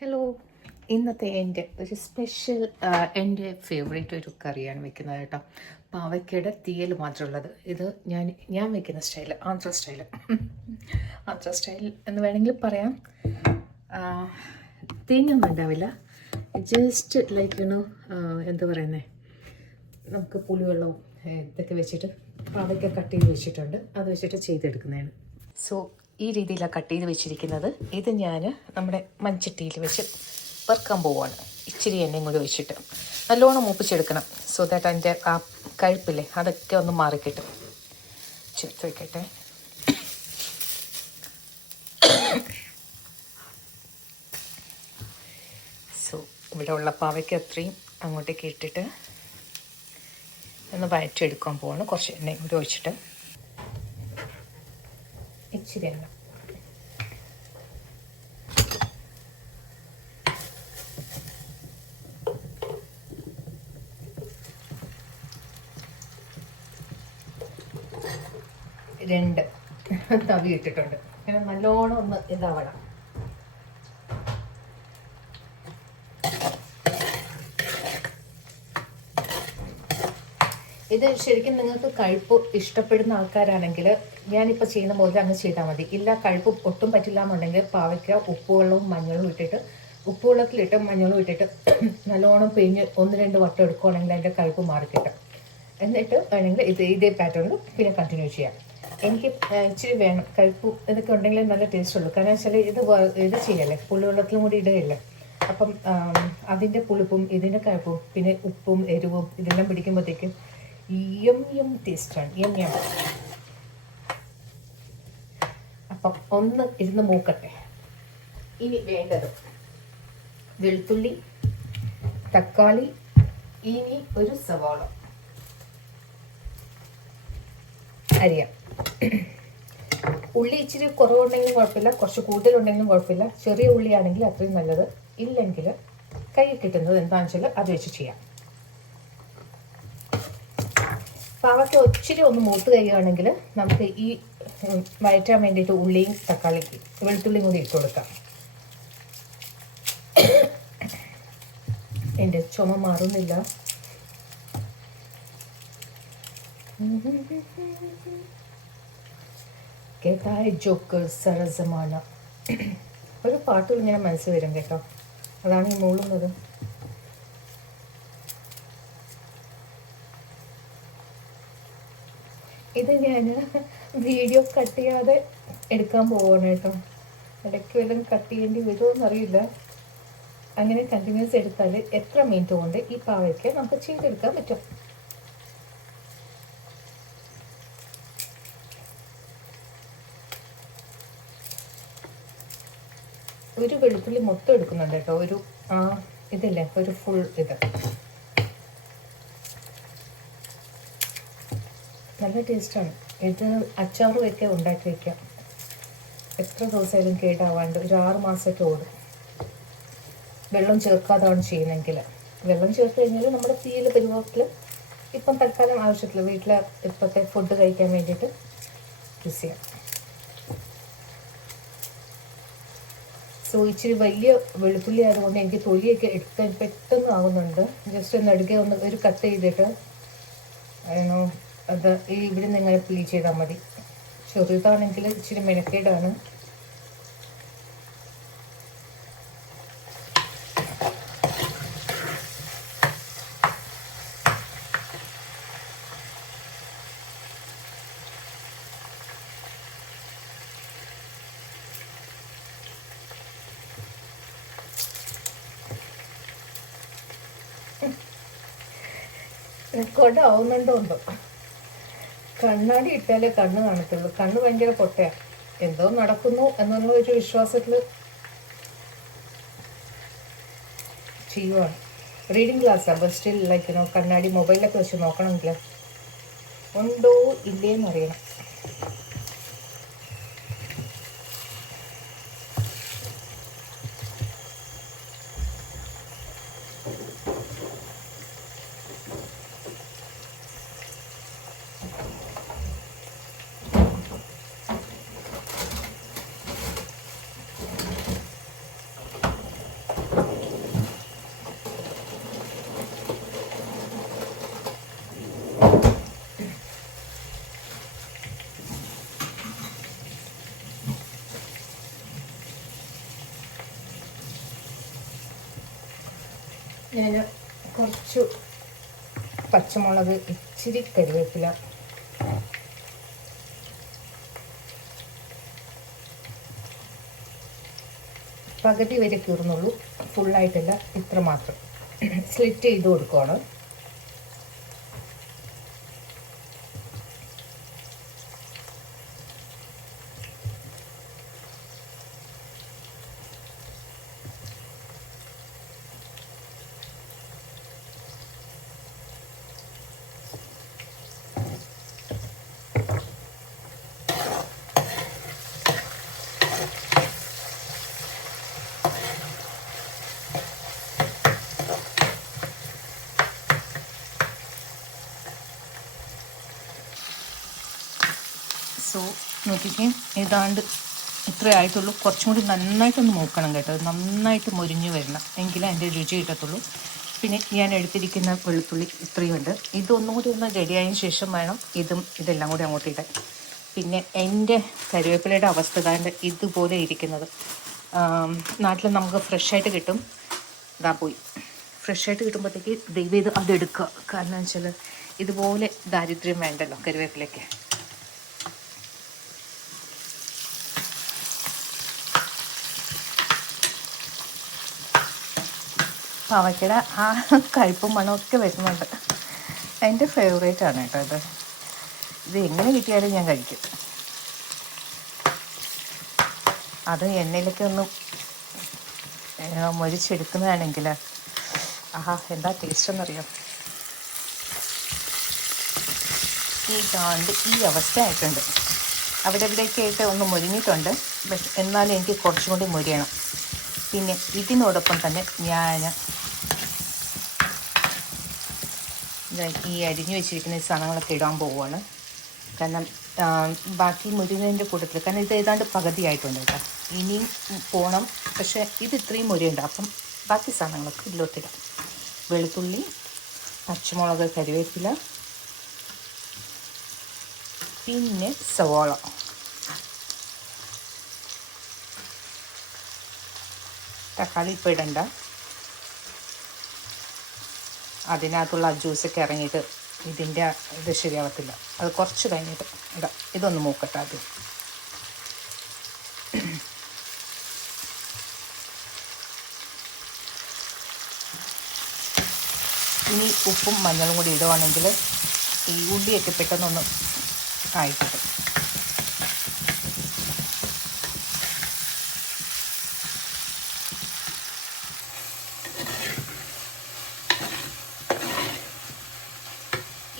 Hello, ഇന്നത്തെ എൻ്റെ ഒരു സ്പെഷ്യൽ എൻ്റെ ഫേവറേറ്റ് ഒരു കറിയാണ് വെക്കുന്നത് കേട്ടോ. പാവയ്ക്കയുടെ തീയൽ മാത്രമുള്ളത്. ഇത് ഞാൻ വെക്കുന്ന സ്റ്റൈൽ ആന്ധ്ര സ്റ്റൈൽ എന്ന് വേണമെങ്കിൽ പറയാം. തേങ്ങയൊന്നും ഉണ്ടാവില്ല, ജസ്റ്റ് ലൈക്ക് എന്താ പറയുന്നത്, നമുക്ക് പുളിവെള്ളവും ഇതൊക്കെ വെച്ചിട്ട് പാവയ്ക്ക കട്ട് ചെയ്ത് വെച്ചിട്ടുണ്ട്, അത് വെച്ചിട്ട് ചെയ്തെടുക്കുന്നതാണ്. സോ ഈ രീതിയിലാണ് കട്ട് ചെയ്ത് വെച്ചിരിക്കുന്നത്. ഇത് ഞാൻ നമ്മുടെ മൺചട്ടിയിൽ വെച്ച് വറുക്കാൻ പോവുകയാണ്. ഇച്ചിരി എണ്ണയും കൂടി ഒഴിച്ചിട്ട് നല്ലോണം മൂപ്പിച്ചെടുക്കണം. സോ ദാറ്റ് അതിൻ്റെ ആ കഴുപ്പില്ലേ അതൊക്കെ ഒന്ന് മാറിക്കിട്ടും. ചേർത്ത് വയ്ക്കട്ടെ. സോ ഇവിടെ ഉള്ള പാവയ്ക്ക് അത്രയും അങ്ങോട്ടേക്ക് ഇട്ടിട്ട് ഒന്ന് വഴറ്റിയെടുക്കാൻ പോവാണ്. കുറച്ച് എണ്ണയും കൂടി ഒഴിച്ചിട്ട് ഇച്ചിരി എണ്ണ, രണ്ട് തവി ഇട്ടിട്ടുണ്ട്. ഇങ്ങനെ നല്ലോണം ഒന്ന് ഇതാവണം. ഇത് ശരിക്കും നിങ്ങൾക്ക് കഴുപ്പ് ഇഷ്ടപ്പെടുന്ന ആൾക്കാരാണെങ്കിൽ ഞാനിപ്പോൾ ചെയ്യുന്ന പോലെ അങ്ങ് ചെയ്താൽ മതി. ഇല്ല, കഴുപ്പ് ഒട്ടും പറ്റില്ല എന്നുണ്ടെങ്കിൽ പാവയ്ക്ക ഉപ്പുവെള്ളവും മഞ്ഞളും ഇട്ടിട്ട്, ഉപ്പുവെള്ളത്തിലിട്ട് മഞ്ഞളും ഇട്ടിട്ട് നല്ലോണം പിഴിഞ്ഞ് 1-2 വട്ടം എടുക്കുകയാണെങ്കിൽ അതിൻ്റെ കഴുപ്പ് മാറിക്കിട്ടും. എന്നിട്ട് വേണമെങ്കിൽ ഇതേ പാറ്റേണിൽ പിന്നെ കണ്ടിന്യൂ ചെയ്യാം. എനിക്ക് ഇച്ചിരി വേണം കഴുപ്പ്, ഇതൊക്കെ ഉണ്ടെങ്കിൽ നല്ല ടേസ്റ്റ് ഉള്ളൂ. കാരണം വെച്ചാൽ ഇത് ചെയ്യല്ലേ, പുളിവെള്ളത്തിലും കൂടി ഇടുകയല്ലേ. അപ്പം അതിൻ്റെ പുളിപ്പും ഇതിൻ്റെ കഴുപ്പും പിന്നെ ഉപ്പും എരിവും ഇതെല്ലാം പിടിക്കുമ്പോഴത്തേക്കും യം ടേസ്റ്റാണ്. യം. അപ്പം ഒന്ന് ഇരുന്ന് മൂക്കട്ടെ. ഇനി വേണ്ടത് വെളുത്തുള്ളി, തക്കാളി, ഇനി ഒരു സവാള അരിയാം. ഉള്ളി ഇച്ചിരി കുറവുണ്ടെങ്കിലും കുഴപ്പമില്ല, കുറച്ച് കൂടുതലുണ്ടെങ്കിലും കുഴപ്പമില്ല. ചെറിയ ഉള്ളിയാണെങ്കിൽ അത്രയും നല്ലത്. ഇല്ലെങ്കിൽ കയ്യിൽ കിട്ടുന്നത് എന്താണെന്ന് വെച്ചാൽ അത് വെച്ച് ചെയ്യാം. പാവയ്ക്ക ഒത്തിരി ഒന്ന് മൂത്ത് കഴിയുകയാണെങ്കിൽ നമുക്ക് ഈ വഴറ്റാൻ വേണ്ടിയിട്ട് ഉള്ളിയും തക്കാളിക്ക് വെളുത്തുള്ളിയും കൂടി ഇട്ട് കൊടുക്കാം. എൻ്റെ ചുമ മാറുന്നില്ല. സരസമാണ് ഒരു പാട്ട് ഇങ്ങനെ മനസ്സിൽ വരും കേട്ടോ, അതാണ് ഈ മൂളുന്നത്. ഇത് ഞാൻ വീഡിയോ കട്ട് ചെയ്യാതെ എടുക്കാൻ പോവാണ് കേട്ടോ. ഇടയ്ക്ക് വല്ലതും കട്ട് ചെയ്യേണ്ടി വരുമോ എന്നറിയില്ല. അങ്ങനെ കണ്ടിന്യൂസ് എടുത്താൽ എത്ര മിനിറ്റ് കൊണ്ട് ഈ പാവയ്ക്ക് നമുക്ക് ചെയ്തെടുക്കാൻ പറ്റും. ഒരു വെളുത്തുള്ളി മൊത്തം എടുക്കുന്നുണ്ട് കേട്ടോ, ഒരു ഇതില്ലേ ഒരു ഫുൾ ഇത്. നല്ല ടേസ്റ്റാണ് ഇത്. അച്ചാറും ഒക്കെ ഉണ്ടാക്കി വയ്ക്കാം, എത്ര ദിവസമായാലും കേടാവാണ്ട് ഒരു 6 മാസമൊക്കെ ഓടും. വെള്ളം ചേർക്കാതാണ് ചെയ്യുന്നതെങ്കിൽ. വെള്ളം ചേർത്ത് കഴിഞ്ഞാൽ നമ്മുടെ തീയൽ പരിപാടിയിൽ ഇപ്പം തൽക്കാലം ആവശ്യത്തില്ല, വീട്ടിൽ ഇപ്പോഴത്തെ ഫുഡ് കഴിക്കാൻ വേണ്ടിയിട്ട് യൂസ് ചെയ്യാം. സോ ഇച്ചിരി വലിയ വെളുത്തുള്ളി ആയതുകൊണ്ട് എനിക്ക് തൊലിയൊക്കെ എടുക്കാൻ പെട്ടെന്ന് ആവുന്നുണ്ട്. ജസ്റ്റ് ഒന്ന് എടുക്കുക, ഒരു കട്ട് ചെയ്തിട്ട് അത് ഇവിടെ നിന്ന് ഇങ്ങനെ പീൽ ചെയ്താൽ മതി. ചെറുതാണെങ്കിൽ ഇച്ചിരി മെനക്കേടാണ്. റെക്കോർഡ് ആവുന്നുണ്ടോ എന്തോ. കണ്ണാടി ഇട്ടാലേ കണ്ണ് കാണത്തുള്ളൂ. കണ്ണ് ഭയങ്കര പൊട്ടയാണ്. എന്തോ നടക്കുന്നു എന്നുള്ള ഒരു വിശ്വാസത്തിൽ ചെയ്യുവാണ്. റീഡിങ് ക്ലാസ്സാണ്, ബട്ട് സ്റ്റിൽ ലൈക്ക് കണ്ണാടി മൊബൈലൊക്കെ വെച്ച് നോക്കണമെങ്കിൽ ഉണ്ടോ ഇല്ലേന്ന് അറിയണം. ഞാൻ കുറച്ച് പച്ചമുളക്, ഇച്ചിരി കറിവേപ്പില, പകുതി വരെ കീറുന്നുള്ളൂ, ഫുള്ളായിട്ടില്ല, ഇത്ര മാത്രം. സ്ലിറ്റ് ചെയ്ത് കൊടുക്കുകയാണ്. സോ നോക്കിക്കേ, ഏതാണ്ട് ഇത്രേ ആയിട്ടുള്ളൂ. കുറച്ചും കൂടി നന്നായിട്ടൊന്ന് മൂക്കണം കേട്ടോ, നന്നായിട്ട് മൊരിഞ്ഞ് വരണം, എങ്കിലേ അതിൻ്റെ രുചി കിട്ടത്തുള്ളൂ. പിന്നെ ഞാൻ എടുത്തിരിക്കുന്ന വെളുത്തുള്ളി ഇത്രയുമുണ്ട്. ഇതൊന്നും കൂടി ഒന്ന് റെഡിയായതിനു ശേഷം വേണം ഇതെല്ലാം കൂടി അങ്ങോട്ട് ഇടാൻ. പിന്നെ എൻ്റെ കറിവേപ്പിലയുടെ അവസ്ഥ താണ്ട് ഇതുപോലെ ഇരിക്കുന്നത്. നാട്ടിൽ നമുക്ക് ഫ്രഷായിട്ട് കിട്ടും. ഇതാ പോയി ഫ്രഷായിട്ട് കിട്ടുമ്പോഴത്തേക്ക് ദൈവം ഇത് അതെടുക്കുക. കാരണം വെച്ചാൽ ഇതുപോലെ ദാരിദ്ര്യം വേണ്ടല്ലോ കറിവേപ്പിലയ്ക്ക്. പാവയ്ക്കയുടെ ആ കയ്പും മണമൊക്കെ വരുന്നുണ്ട്. എൻ്റെ ഫേവറേറ്റാണ് കേട്ടോ ഇത് എങ്ങനെ കിട്ടിയാലും ഞാൻ കഴിക്കും. അത് എണ്ണയിലൊക്കെ ഒന്ന് മൊരിച്ചെടുക്കുന്നതാണെങ്കിൽ ആഹാ എന്താ ടേസ്റ്റ് എന്നറിയാം. ഈ അവസ്ഥ ആയിട്ടുണ്ട്. അവിടെ ഇവിടെയൊക്കെ ആയിട്ട് ഒന്ന് മൊരിഞ്ഞിട്ടുണ്ട്. പക്ഷെ എന്നാലും എനിക്ക് കുറച്ചും കൂടി മൊരിയണം. പിന്നെ ഇതിനോടൊപ്പം തന്നെ ഞാൻ ഈ അരിഞ്ഞു വെച്ചിരിക്കുന്ന സാധനങ്ങളൊക്കെ ഇടാൻ പോവുകയാണ്. കാരണം ബാക്കി മുരിങ്ങേൻ്റെ കൂട്ടത്തിൽ, കാരണം ഇത് ഏതാണ്ട് പകുതിയായിട്ടുണ്ട് കേട്ടോ, ഇനിയും പോകണം. പക്ഷേ ഇത് ഇത്രയും മുരിയുണ്ട്. അപ്പം ബാക്കി സാധനങ്ങളൊക്കെ ഇതിലോട്ടിടാം. വെളുത്തുള്ളി, പച്ചമുളക്, കറിവേപ്പില, പിന്നെ സവാള, തക്കാളി ഇപ്പോൾ ഇടണ്ട, അതിനകത്തുള്ള ജ്യൂസൊക്കെ ഇറങ്ങിയിട്ട് ഇതിൻ്റെ ഇത് ശരിയാവത്തില്ല. അത് കുറച്ച് കഴിഞ്ഞിട്ട് ഇടാം. ഇതൊന്ന് മൂക്കട്ടെ ആദ്യം. ഇനി ഉപ്പും മഞ്ഞളും കൂടി ഇടുവാണെങ്കിൽ ഈ ഉള്ളിയൊക്കെ പെട്ടെന്നൊന്ന് ആയിക്കിട്ടും.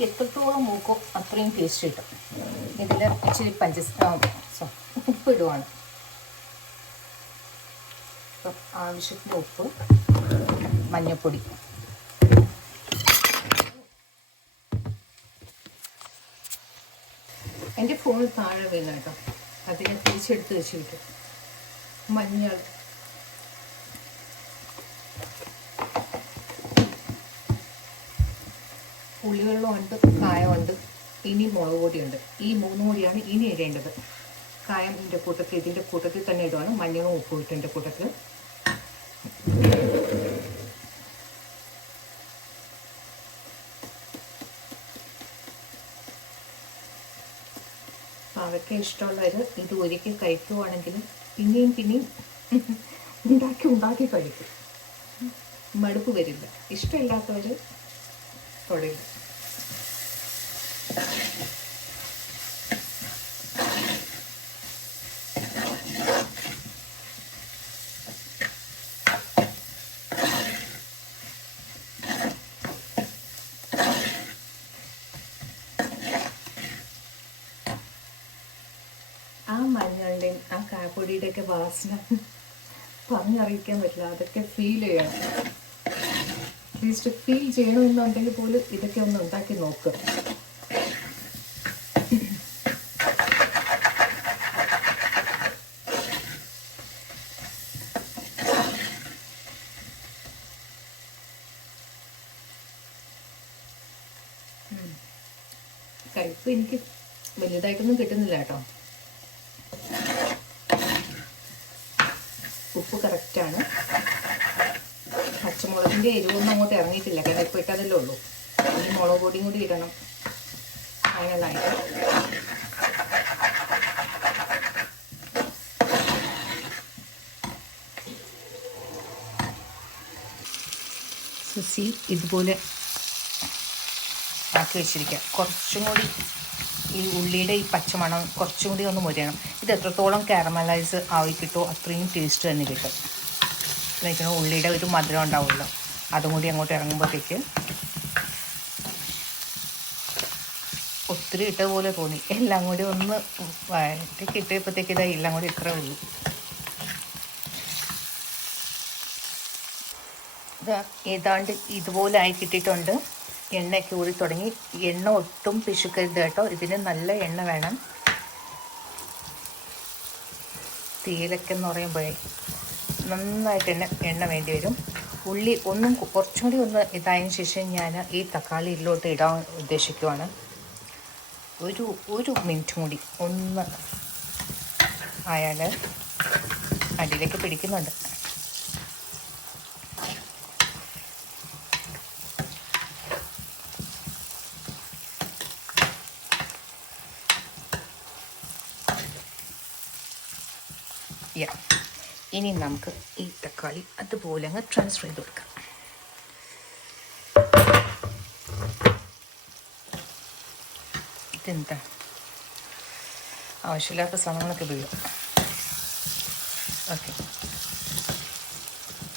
എത്രത്തോളം മൂക്കോ അത്രയും ടേസ്റ്റ് കിട്ടും. ഇതിൽ ഇച്ചിരി ഉപ്പ് ഇടുവാണ്. അപ്പം ആവശ്യത്തിന് ഉപ്പ്, മഞ്ഞൾപ്പൊടി. എൻ്റെ ഫോൺ താഴെ വീണ കേട്ടോ, അതിനെ തിരിച്ചെടുത്ത് വെച്ചിട്ട്. മഞ്ഞൾ, പുളിവെള്ളമുണ്ട്, കായമുണ്ട്, ഇനി മുളക് പൊടിയുണ്ട്. ഈ മൂന്നും കൂടിയാണ് ഇനി ഇടേണ്ടത്. കായം ഇതിൻ്റെ കൂട്ടത്തിൽ തന്നെ ഇടുവാണ്. മഞ്ഞളും ഉപ്പും ഇട്ടതിൻ്റെ കൂട്ടത്തിൽ. പാവയ്ക്ക ഇഷ്ടമുള്ളവർ ഇത് ഒരിക്കൽ കഴിക്കുവാണെങ്കിൽ പിന്നെയും ഉണ്ടാക്കി കഴിക്കും. മടുപ്പ് വരില്ല. ഇഷ്ടമില്ലാത്തവർ തൊടയില്ല. ആ മഞ്ഞളുടെയും ആ കാപ്പൊടിയുടെയൊക്കെ വാസന പറഞ്ഞറിയിക്കാൻ പറ്റില്ല. അതൊക്കെ ഫീൽ ചെയ്യണം. അറ്റ്ലീസ്റ്റ് ഫീൽ ചെയ്യണമെന്നുണ്ടെങ്കിൽ പോലും ഇതൊക്കെ ഒന്ന് ഉണ്ടാക്കി നോക്കുക. കയ്പ്പ് എനിക്ക് വലുതായിട്ടൊന്നും കിട്ടുന്നില്ല കേട്ടോ. ഉപ്പ് കറക്റ്റാണ്. പച്ചമുളകിൻ്റെ എരിവൊന്നും അങ്ങോട്ട് ഇറങ്ങിയിട്ടില്ല, കാരണം ഇപ്പോൾ ഇട്ടതല്ലേ ഉള്ളൂ. ഈ മുളക് പൊടിയും കൂടി ഇടണം. അതിനൊന്നായിട്ട് സുസി ഇതുപോലെ ആക്കി വെച്ചിരിക്കുക. കുറച്ചും കൂടി ഈ ഉള്ളിയുടെ ഈ പച്ചമണം കുറച്ചും കൂടി ഒന്ന് മുരിയണം. ഇത് എത്രത്തോളം കാരമലൈസ് ആയി കിട്ടുമോ അത്രയും ടേസ്റ്റ് തന്നെ കിട്ടും. ലൈക്ക് ഉള്ളിയുടെ ഒരു മധുരം ഉണ്ടാവുമല്ലോ, അതും കൂടി അങ്ങോട്ട് ഇറങ്ങുമ്പോഴത്തേക്ക് ഒത്തിരി ഇട്ട പോലെ തോന്നി. എല്ലാം കൂടി ഒന്ന് വഴറ്റി കിട്ടിയപ്പോഴത്തേക്ക് ഇതാ എല്ലാം കൂടി ഇത്രേ ഉള്ളൂ. ഇതാ ഏതാണ്ട് ഇതുപോലെ ആയി കിട്ടിയിട്ടുണ്ട്. എണ്ണയൊക്കെ ഊറി തുടങ്ങി. എണ്ണ ഒട്ടും പിശുക്കരുത് കേട്ടോ, ഇതിന് നല്ല എണ്ണ വേണം. തീയിലൊക്കെ എന്ന് പറയുമ്പോഴേ നന്നായിട്ട് എണ്ണ വേണ്ടി വരും. ഉള്ളി ഒന്നും കുറച്ചും കൂടി ഒന്ന് ഇതായതിനു ശേഷം ഞാൻ ഈ തക്കാളി ഇതിലോട്ട് ഇടാൻ ഉദ്ദേശിക്കുവാണ്. ഒരു മിനിറ്റ് കൂടി ഒന്ന് ആയാൽ അടിയിലേക്ക് പിടിക്കുന്നുണ്ട്. ഇനി നമുക്ക് ഈ തക്കാളി അതുപോലെ അങ്ങ് ട്രാൻസ്ഫർ ചെയ്ത് കൊടുക്കാം. ഇതെന്താ ആവശ്യമില്ലാത്ത സാധനങ്ങളൊക്കെ വീഴും. ഓക്കെ,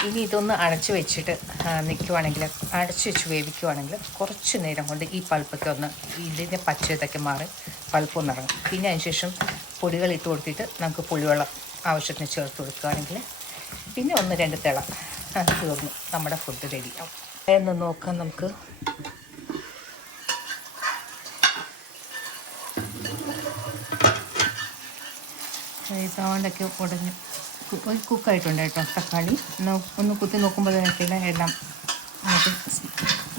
ഇനി ഇതൊന്ന് അടച്ച് വെച്ചിട്ട് നിൽക്കുവാണെങ്കിൽ, അടച്ച് വെച്ച് വേവിക്കുവാണെങ്കിൽ കുറച്ച് നേരം കൊണ്ട് ഈ പൾപ്പൊക്കെ ഒന്ന് ഇതിൻ്റെ പച്ചയൊക്കെ മാറി പൾപ്പൊന്ന് ഇറങ്ങും. പിന്നെ അതിന് ശേഷം പൊടികൾ ഇട്ട് കൊടുത്തിട്ട് നമുക്ക് പുളിവെള്ളം ആവശ്യത്തിന് ചേർത്ത് കൊടുക്കുകയാണെങ്കിൽ പിന്നെ 1-2 തിള തീർന്നു, നമ്മുടെ ഫുഡ് റെഡിയാവും. എന്ന് നോക്കാം നമുക്ക്. ഇതാണ്ടൊക്കെ ഉടഞ്ഞ് ഒരു കുക്കായിട്ടുണ്ട് കേട്ടോ. തക്കാളി ഒന്ന് കുത്തി നോക്കുമ്പോഴത്തേക്കില്ല എല്ലാം നമുക്ക്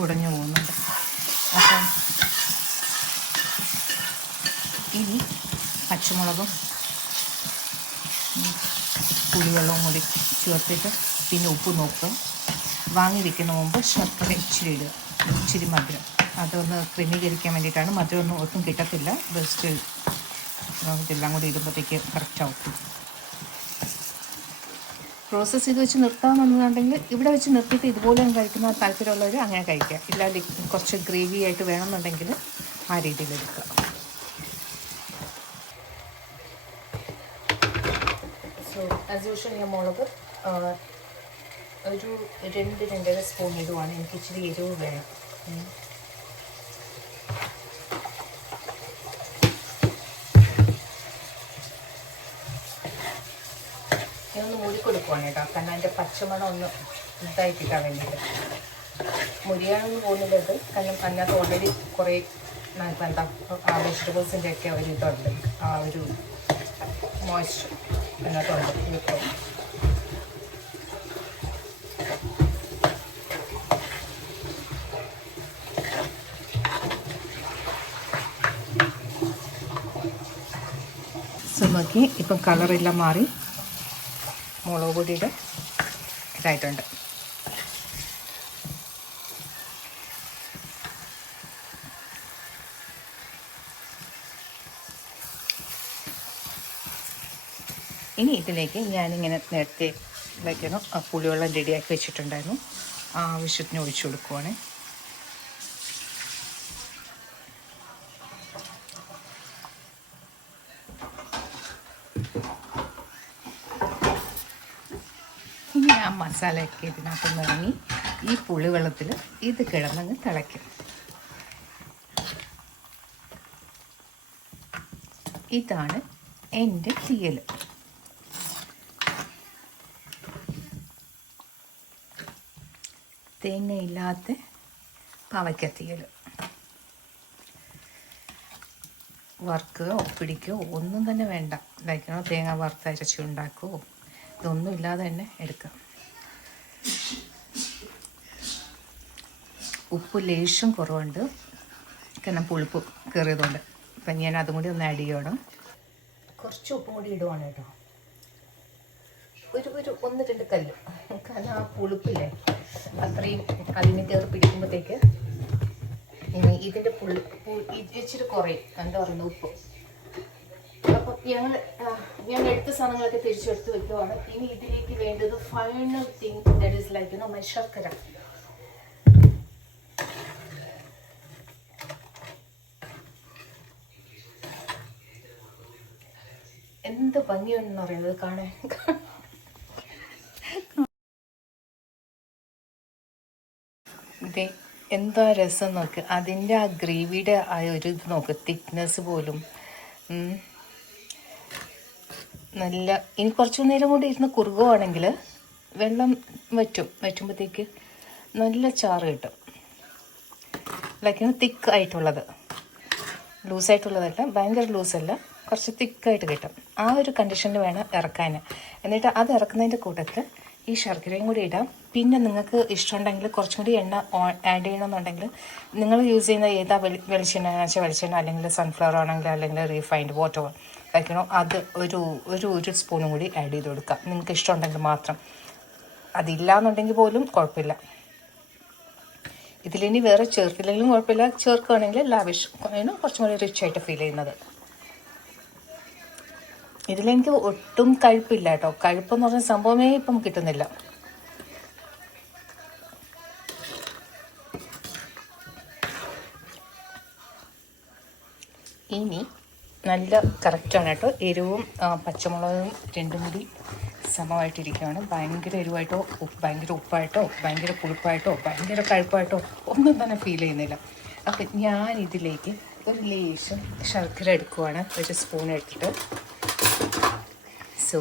ഉടഞ്ഞു പോകുന്നുണ്ട്. അപ്പം ഇനി പച്ചമുളകും പുളിവെള്ളവും കൂടി ചേർത്തിട്ട് പിന്നെ ഉപ്പ് നോക്കുക. വാങ്ങി വയ്ക്കുന്ന മുമ്പ് ശർക്കര ഇച്ചിരി ഇടുക, ഇച്ചിരി മധുരം. അതൊന്ന് ക്രമീകരിക്കാൻ വേണ്ടിയിട്ടാണ്. മധുരമൊന്നും ഒട്ടും കിട്ടത്തില്ല, ജസ്റ്റ് ഇതെല്ലാം കൂടി ഇടുമ്പോഴത്തേക്ക് കറക്റ്റാവും. പ്രോസസ്സ് ചെയ്ത് വെച്ച് നിർത്താമെന്നുണ്ടെങ്കിൽ ഇവിടെ വെച്ച് നിർത്തിയിട്ട് ഇതുപോലെ കഴിക്കുന്ന താല്പര്യമുള്ളവർ അങ്ങനെ കഴിക്കുക. ഇല്ലാതെ കുറച്ച് ഗ്രേവി ആയിട്ട് വേണമെന്നുണ്ടെങ്കിൽ ആ രീതിയിലെടുക്കുക. സോ ആസ് യൂഷ്വൽ ഞാൻ മുളക് ഒരു 2-2.5 സ്പൂൺ ഇടുവാണ്. എനിക്ക് ഇച്ചിരി എരിവ് വേണം. ഞാനൊന്ന് മൂടിക്കൊടുക്കുവാണ് കേട്ടോ, കാരണം അതിൻ്റെ പച്ചമണം ഒന്ന് ഇതായി കിട്ടാൻ വേണ്ടിയിട്ട്. മുരിയാനൊന്നും പോകുന്നില്ല ഇത്, കാരണം അതിനകത്ത് ഓൾറെഡി കുറേ നമുക്ക് എന്താ ആ വെജിറ്റബിൾസിൻ്റെ ഒക്കെ ഒരു ഇതുണ്ട്, ആ ഒരു മോയ്സ്ചർ അതിനകത്തുണ്ട്. ഇപ്പോൾ നോക്കി, ഇപ്പം കളറെല്ലാം മാറി മുളക് പൊടിയുടെ ഇതായിട്ടുണ്ട്. ഇനി ഇതിലേക്ക് ഞാനിങ്ങനെ നേരത്തെ വയ്ക്കുന്നു പുളിവെള്ളം റെഡിയാക്കി വെച്ചിട്ടുണ്ടായിരുന്നു, ആവശ്യത്തിന് ഒഴിച്ചു കൊടുക്കുവാണ്. ഇനി ആ മസാലയൊക്കെ ഇതിനകത്ത് ഇറങ്ങി ഈ പുളിവെള്ളത്തിൽ ഇത് കിടന്നങ്ങ് തിളയ്ക്കും. ഇതാണ് എൻ്റെ തീയൽ. തേങ്ങയില്ലാത്ത പാവയ്ക്ക തീയൽ. വറുക്കുകയോ പിടിക്കുകയോ ഒന്നും തന്നെ വേണ്ട. ലൈക്കണോ തേങ്ങ വറുത്തരച്ച് ഉണ്ടാക്കുകയോ ഇതൊന്നും ഇല്ലാതെ തന്നെ എടുക്കാം. ഉപ്പ് ലേശം കുറവുണ്ട്, കാരണം പുളിപ്പ് കയറിയതുകൊണ്ട്. അപ്പം ഞാൻ അതും കൂടി ഒന്ന് ആഡ് ചെയ്യണം. കുറച്ച് ഉപ്പും കൂടി ഇടുവാണ് കേട്ടോ. ഒരു 1-2 കല്ല് കാരണം ആ പുളിപ്പില്ലേ അത്രയും അതിന് കയറി പിടിക്കുമ്പോഴത്തേക്ക് ഇനി ഇതിൻ്റെ ഇച്ചിരി കുറയും, എന്താ പറയുന്നത്, ഉപ്പ്. അപ്പം ഞാൻ എടുത്ത സാധനങ്ങളൊക്കെ തിരിച്ചെടുത്ത് വെക്കുവാണ്. ഇനി ഇതിലേക്ക് വേണ്ടത് final thing that is like my ശർക്കര. എന്ത് ഭംഗിയാണെന്ന് പറയുന്നത് കാണാൻ. ഇതേ എന്താ രസം നോക്ക്, അതിൻ്റെ ആ ഗ്രേവിയുടെ ആ ഒരു ഇത് നോക്ക്, തിക്നെസ് പോലും നല്ല. ഇനി കുറച്ചു നേരം കൂടി ഇരുന്ന് കുറുകുവാണെങ്കിൽ വെള്ളം വറ്റുമ്പോഴത്തേക്ക് നല്ല ചാറ് കിട്ടും. ലൈക്ക് തിക്കായിട്ടുള്ളത്, ലൂസായിട്ടുള്ളതല്ല, ഭയങ്കര ലൂസല്ല, കുറച്ച് തിക്കായിട്ട് കിട്ടും. ആ ഒരു കണ്ടീഷനിൽ വേണം ഇറക്കാൻ. എന്നിട്ട് അത് ഇറക്കുന്നതിൻ്റെ കൂട്ടത്തിൽ ഈ ശർക്കരയും കൂടി ഇടാം. പിന്നെ നിങ്ങൾക്ക് ഇഷ്ടമുണ്ടെങ്കിൽ കുറച്ചും കൂടി എണ്ണ ആഡ് ചെയ്യണമെന്നുണ്ടെങ്കിൽ നിങ്ങൾ യൂസ് ചെയ്യുന്ന ഏതാ വെളിച്ചെണ്ണ വെച്ചാൽ വെളിച്ചെണ്ണ, അല്ലെങ്കിൽ സൺഫ്ലവർ ആണെങ്കിൽ, അല്ലെങ്കിൽ റീഫൈൻഡ് വാട്ടർ വയ്ക്കണോ, അത് ഒരു സ്പൂണും കൂടി ആഡ് ചെയ്ത് കൊടുക്കാം നിങ്ങൾക്ക് ഇഷ്ടമുണ്ടെങ്കിൽ മാത്രം. അതില്ലാന്നുണ്ടെങ്കിൽ പോലും കുഴപ്പമില്ല. ഇതിലിനി വേറെ ചേർക്കില്ലെങ്കിലും കുഴപ്പമില്ല, ചേർക്കുകയാണെങ്കിൽ ലാവിഷ് കുറച്ചും കൂടി റിച്ച് ആയിട്ട് ഫീൽ ചെയ്യുന്നത്. ഇതിലെനിക്ക് ഒട്ടും കഴുപ്പില്ല കേട്ടോ. കഴുപ്പെന്ന് പറഞ്ഞ സംഭവമേ ഇപ്പം കിട്ടുന്നില്ല. ഇനി നല്ല കറക്റ്റാണ് കേട്ടോ. എരിവും പച്ചമുളകും രണ്ടും കൂടി സമമായിട്ടിരിക്കുകയാണ്. ഭയങ്കര എരിവായിട്ടോ ഭയങ്കര ഉപ്പായിട്ടോ ഭയങ്കര പുളിപ്പായിട്ടോ ഭയങ്കര കഴുപ്പായിട്ടോ ഒന്നും തന്നെ ഫീൽ ചെയ്യുന്നില്ല. അപ്പം ഞാനിതിലേക്ക് ഒരു ലേശം ശർക്കര എടുക്കുവാണ്, ഒരു സ്പൂൺ എടുത്തിട്ട്. സോ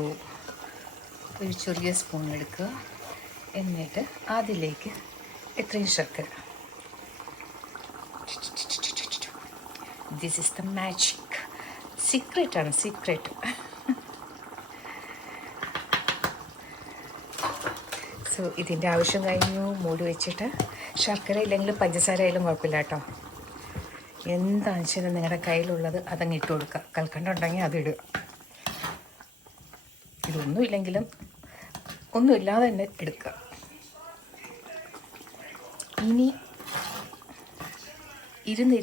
ഒരു ചെറിയ സ്പൂൺ എടുക്കുക, എന്നിട്ട് അതിലേക്ക് എത്രയും ശർക്കര. This is the magic. സീക്രട്ടാണ്, സീക്രട്ട്. സോ ഇതിൻ്റെ ആവശ്യം കഴിഞ്ഞു. മൂടി വെച്ചിട്ട് ശർക്കര ഇല്ലെങ്കിലും പഞ്ചസാര ആയാലും കുഴപ്പമില്ല കേട്ടോ. എന്താണെന്ന് വെച്ചാൽ നിങ്ങളുടെ കയ്യിലുള്ളത് അതങ്ങ് ഇട്ട് കൊടുക്കുക. കൽക്കണ്ട ഉണ്ടെങ്കിൽ അതിടുക. ഇതൊന്നുമില്ലെങ്കിലും ഒന്നുമില്ലാതെ തന്നെ എടുക്കുക. ഇനി ഇരുന്ന്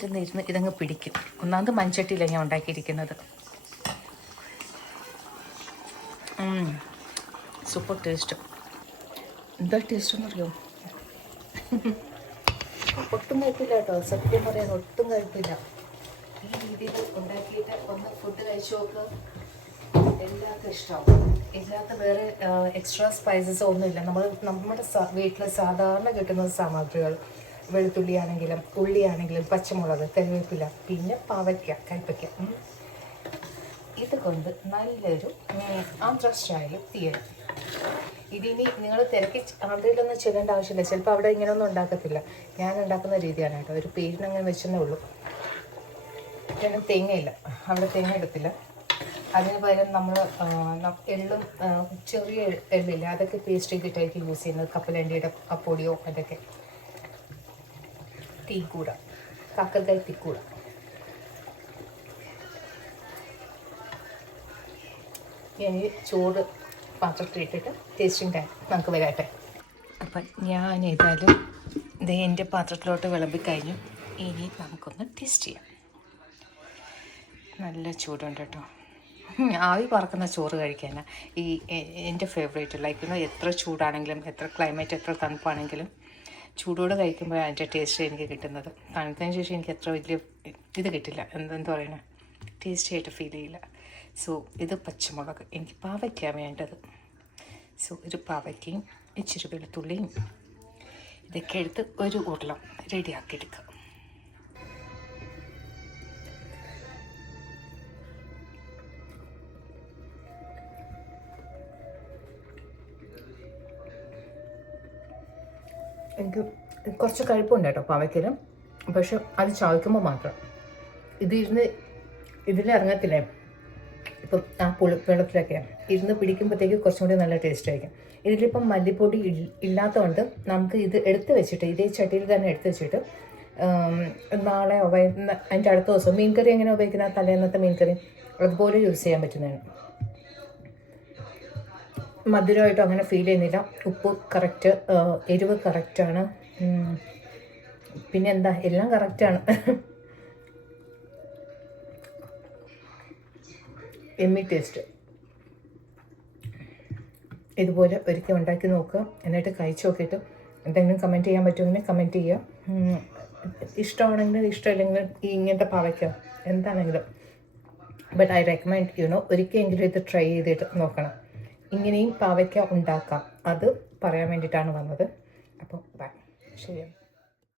ഇതങ്ങ് പിടിക്കും. ഒന്നാമത് മൺചട്ടിയിലാണ് ഞാൻ ഉണ്ടാക്കിയിരിക്കുന്നത്. Super taste. എന്താ ടേസ്റ്റ് എന്നറിയോ? ഒട്ടും കഴിപ്പില്ല കേട്ടോ, സത്യം പറയാൻ ഒട്ടും കഴിപ്പില്ല. ഈ രീതിയിൽ ഉണ്ടാക്കിയിട്ട് ഒന്ന് ഫുഡ് കഴിച്ചു നോക്ക്, എല്ലാവർക്കും ഇഷ്ടമാവും. ഇതിനകത്ത് വേറെ എക്സ്ട്രാ സ്പൈസസ് ഒന്നുമില്ല. നമ്മുടെ വീട്ടിൽ സാധാരണ കിട്ടുന്ന സാമഗ്രികൾ, വെളുത്തുള്ളി ആണെങ്കിലും ഉള്ളി ആണെങ്കിലും പച്ചമുളക്, കറിവേപ്പില, പിന്നെ പാവയ്ക്ക, കയ്പ്പയ്ക്ക, ഇതുകൊണ്ട് നല്ലൊരു ആന്ധ്ര സ്റ്റൈൽ തീയൽ. ഇതിനി നിങ്ങൾ തിരക്കി ആന്ധ്രയിലൊന്നും ചെല്ലേണ്ട ആവശ്യമില്ല. ചിലപ്പോൾ അവിടെ ഇങ്ങനെയൊന്നും ഉണ്ടാക്കത്തില്ല. ഞാൻ ഉണ്ടാക്കുന്ന രീതിയാണ് കേട്ടോ. ഒരു പേരിനങ്ങനെ വെച്ചെന്നേ ഉള്ളൂ. കാരണം തേങ്ങയില്ല, അവിടെ തേങ്ങ എടുത്തില്ല. അതിന് പകരം നമ്മൾ എള്ളും ചെറിയ എള്ളില്ല, അതൊക്കെ പേസ്റ്റ് ചെയ്തിട്ടായിരിക്കും യൂസ് ചെയ്യുന്നത്. കപ്പലണ്ടിയുടെ പൊടിയോ അതൊക്കെ. തീക്കൂട, കാക്കക്കായ് തീക്കൂട. ഞാൻ ഈ ചോറ് പാത്രത്തിൽ ഇട്ടിട്ട് ടേസ്റ്റിംഗ് ടൈം നമുക്ക് വരാട്ടെ. അപ്പം ഞാൻ ഏതായാലും ഇത് എൻ്റെ പാത്രത്തിലോട്ട് വിളമ്പിക്കഴിഞ്ഞു. ഇനി നമുക്കൊന്ന് ടേസ്റ്റ് ചെയ്യാം. നല്ല ചൂടുണ്ട് കേട്ടോ. ആവി പറക്കുന്ന ചോറ് കഴിക്കാനാണ് ഈ എൻ്റെ ഫേവറേറ്റ്. ലൈക്ക് എത്ര ചൂടാണെങ്കിലും, എത്ര ക്ലൈമറ്റ് എത്ര തണുപ്പാണെങ്കിലും ചൂടോടെ കഴിക്കുമ്പോൾ അതിൻ്റെ ടേസ്റ്റ് എനിക്ക് കിട്ടുന്നത്. തണുത്തതിന് ശേഷം എനിക്ക് അത്ര വലിയ ഇത് കിട്ടില്ല, എന്താ പറയുന്നത്, ടേസ്റ്റി ആയിട്ട് ഫീൽ ചെയ്യില്ല. സോ ഇത് പച്ചമുളക്, എനിക്ക് പാവയ്ക്കാണ് വേണ്ടത്. സോ ഒരു പാവയ്ക്കയും ഇച്ചിരി വെളുത്തുള്ളിയും ഇതൊക്കെ എടുത്ത് ഒരു ഉരുളം റെഡിയാക്കിയെടുക്കുക. എനിക്ക് കുറച്ച് കഴിപ്പുണ്ട് കേട്ടോ പാവയ്ക്കലും, പക്ഷെ അത് ചവയ്ക്കുമ്പോൾ മാത്രം. ഇതിലിറങ്ങത്തില്ലേ ഇപ്പം ആ വെള്ളത്തിലൊക്കെ ഇരുന്ന് പിടിക്കുമ്പോഴത്തേക്ക് കുറച്ചും കൂടി നല്ല ടേസ്റ്റ് ആയിരിക്കും. ഇതിലിപ്പം മല്ലിപ്പൊടി ഇല്ലാത്തതുകൊണ്ട് നമുക്ക് ഇത് എടുത്ത് വെച്ചിട്ട് ഇതേ ചട്ടിയിൽ തന്നെ എടുത്ത് വെച്ചിട്ട് നാളെ അതിൻ്റെ അടുത്ത ദിവസം മീൻകറി എങ്ങനെ ഉപയോഗിക്കുന്ന തലേന്നത്തെ മീൻകറി അതുപോലെ യൂസ് ചെയ്യാൻ പറ്റുന്നതാണ്. മധുരമായിട്ടോ അങ്ങനെ ഫീൽ ചെയ്യുന്നില്ല. ഉപ്പ് കറക്റ്റ്, എരിവ് കറക്റ്റാണ്, പിന്നെ എന്താ, എല്ലാം കറക്റ്റാണ്. എമ്മി ടേസ്റ്റ്. ഇതുപോലെ ഒരിക്കൽ ഉണ്ടാക്കി നോക്കുക, എന്നിട്ട് കഴിച്ച് നോക്കിയിട്ട് എന്തെങ്കിലും കമൻറ്റ് ചെയ്യാൻ പറ്റുമെങ്കിൽ കമൻറ്റ് ചെയ്യുക. ഇഷ്ടമാണെങ്കിലും ഇഷ്ടമില്ലെങ്കിലും ഇങ്ങനത്തെ പാവയ്ക്ക എന്താണെങ്കിലും, ബട്ട് ഐ റെക്കമെൻഡ് ഒരിക്കലെങ്കിലും ഇത് ട്രൈ ചെയ്തിട്ട് നോക്കണം. ഇങ്ങനെയും പാവയ്ക്ക ഉണ്ടാക്കാം, അത് പറയാൻ വേണ്ടിയിട്ടാണ് വന്നത്. അപ്പോൾ ബൈ, ശരിയാണ്.